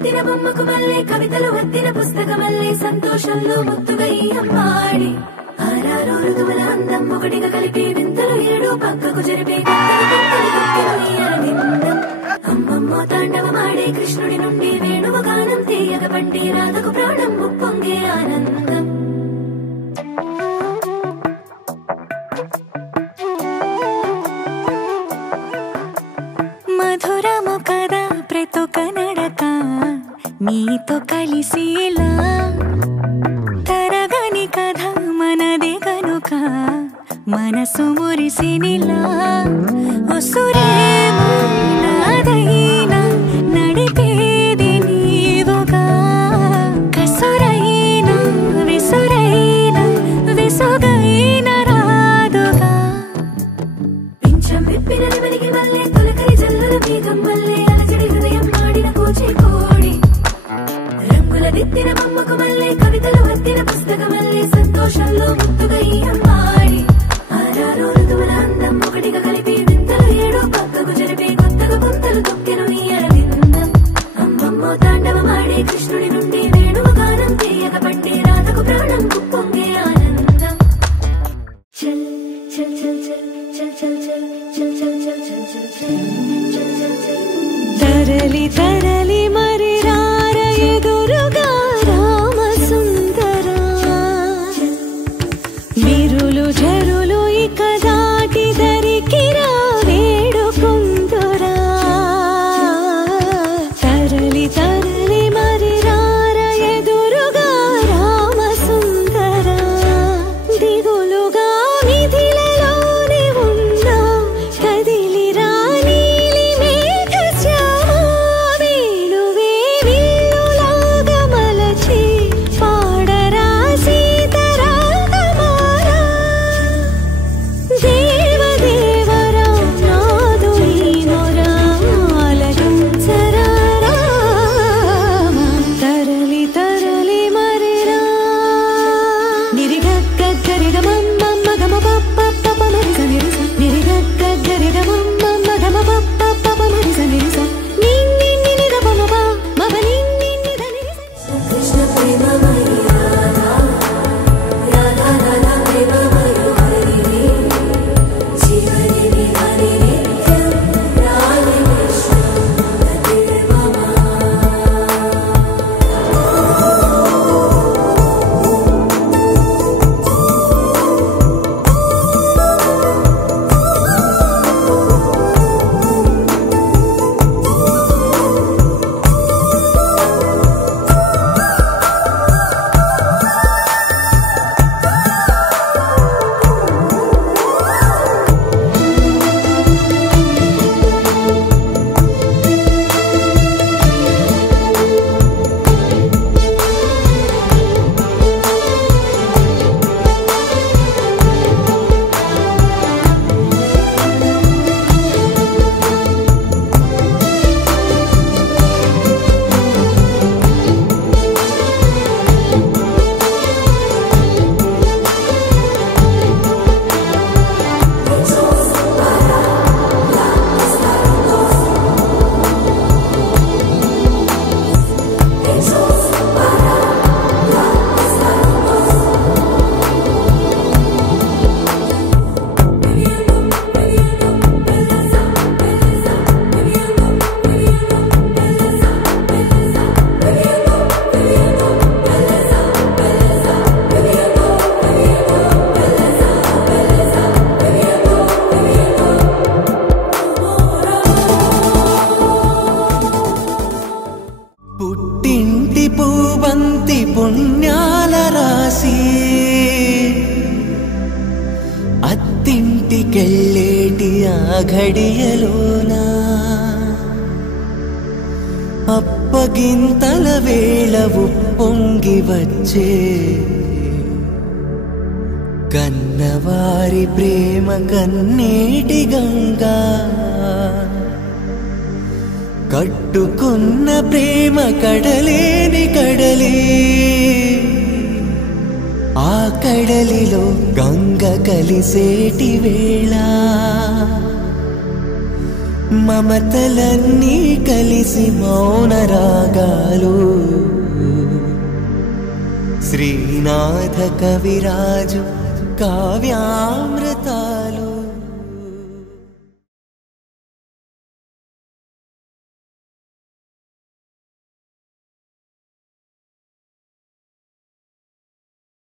దిద్దిన బొమ్మకు మల్లే కవితలు వద్దిన పుస్తకమల్లే సంతోషంలో ముద్దుగా ఈ అమ్మాడి ఆరారు ఋతువుల అందం ఒకటిగా కలిపి వింతలు ఏడు పక్కకు జరిపే అమ్మమ్మో తాండవమాడే కృష్ణుడి నుండి వేణువు గానం తీయగ పండి రాధకు ప్రాణం ఉప్పొంగే ఆనందం మధురము కదా ప్రతొక నడక నీతో కలిసేలా తరగని కథ మనదే కనుక మనసు మురిసినిలా ఉసురేమో నాదైనా నడిపేది నీవుగా కసురైనా విసురైనా విసుగైన రాదుగా పింఛం విప్పిన వెలిగి వల్లే తొలకరి జల్లుల మేఘం వల్లే అలజడి హృదయం మాడిన కోచి కోడి రంగుల దిద్దిన బొమ్మకు మల్లే కవితలు వద్దిన పుస్తకమల్లే సంతోషంలో ముద్దుగా ఈ అమ్మాడి ఆరారు ఋతువుల అందం ఒకటిగా కలిపి వింతలు ఏడు పక్కకు జరిపే కొత్తగా పుంతలు తొక్కెను ఈ అరవిందం అమ్మమ్మో తాండవమాడే కృష్ణుడి నుండి వేణువు గానం తీయగ పండి రాధకు ప్రాణం ఉప్పొంగే ఆనందం చల్ చల్ చల్ చల్ చల్ చల్ చల్ చల్ చల్ చల్ చల్ చల్ చల్ చల్ తరలి తరలి మరి రార ఎదురుగా రామ సుందరా విరులు జరులు ఇక దాటి దరికి రా వేడుకుందురా తరలి తరలి మరి రార ఎదురుగా రామ సుందరా దిగులుగా నిధిలలోనే ఉన్నా కదిలిరా నీలి మేఘ శ్యామ వేణువే విల్లులాగా మలచి పాడరా సీతారాగమాలా దేవదేవరా నాదు ఈ మొరా ఆలకించరా రామ తరలి తరలి మరి రా నిరిగగ్గరిగమమ్మ గమ పప్ప పప మరిస నిరిస నిరిగగ్గరిగమమ్మ గమ పప్ప పప మరిస నిరిస నిన్ని నిని గమ ప మమ నిన్ని నిద నిరిస కృష్ణ ప్రేమ మరి రాధా రాధా రాధా ప్రేమ మరి హరి జీవని హరి రాధే కృష్ణ రతి మమ పుట్టింటి పూబంతి పుణ్యాల రాసి అత్తింటికెళ్ళేటి ఆ ఘడియలోనా అప్పగింతల వేళ ఉప్పొంగి వచ్చే కన్నవారి ప్రేమ కన్నీటి గంగా కట్టుకున్న ప్రేమ కడలేని కడలి ఆ కడలిలో గంగ కలిసేటి వేళ మమతలన్నీ కలిసి మౌన రాగాలు శ్రీనాథ కవిరాజు కావ్యామృత